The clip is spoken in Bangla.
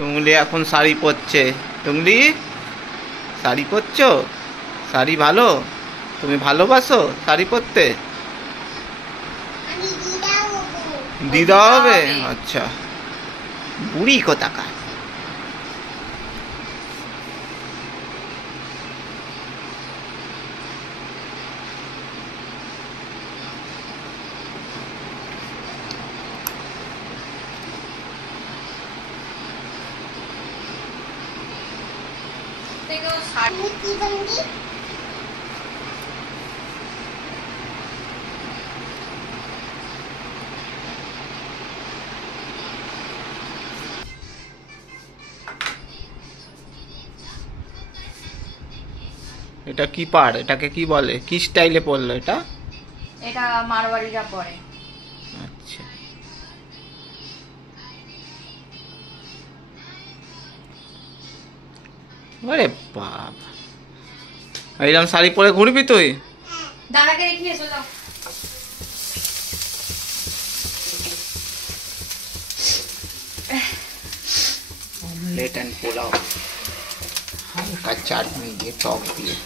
টুংলি এখন শাড়ি পরছে। টুংলি শাড়ি পরছো? শাড়ি ভালো? তুমি ভালোবাসো শাড়ি পরতে? দিদা হবে? আচ্ছা, বুড়ি কোথাকার। এটা কি পাড়? এটাকে কি বলে? কি স্টাইলে পরলো এটা? এটা মারওয়াড়িরা পরে। আচ্ছা, আরে বাবা, এইরকম শাড়ি পরে ঘুরবি তুই? দাদাকে দেখিয়ে চলো। অমলেট অ্যান্ড পোলাও, হালকা চাটনি দিয়ে, টক দিয়ে।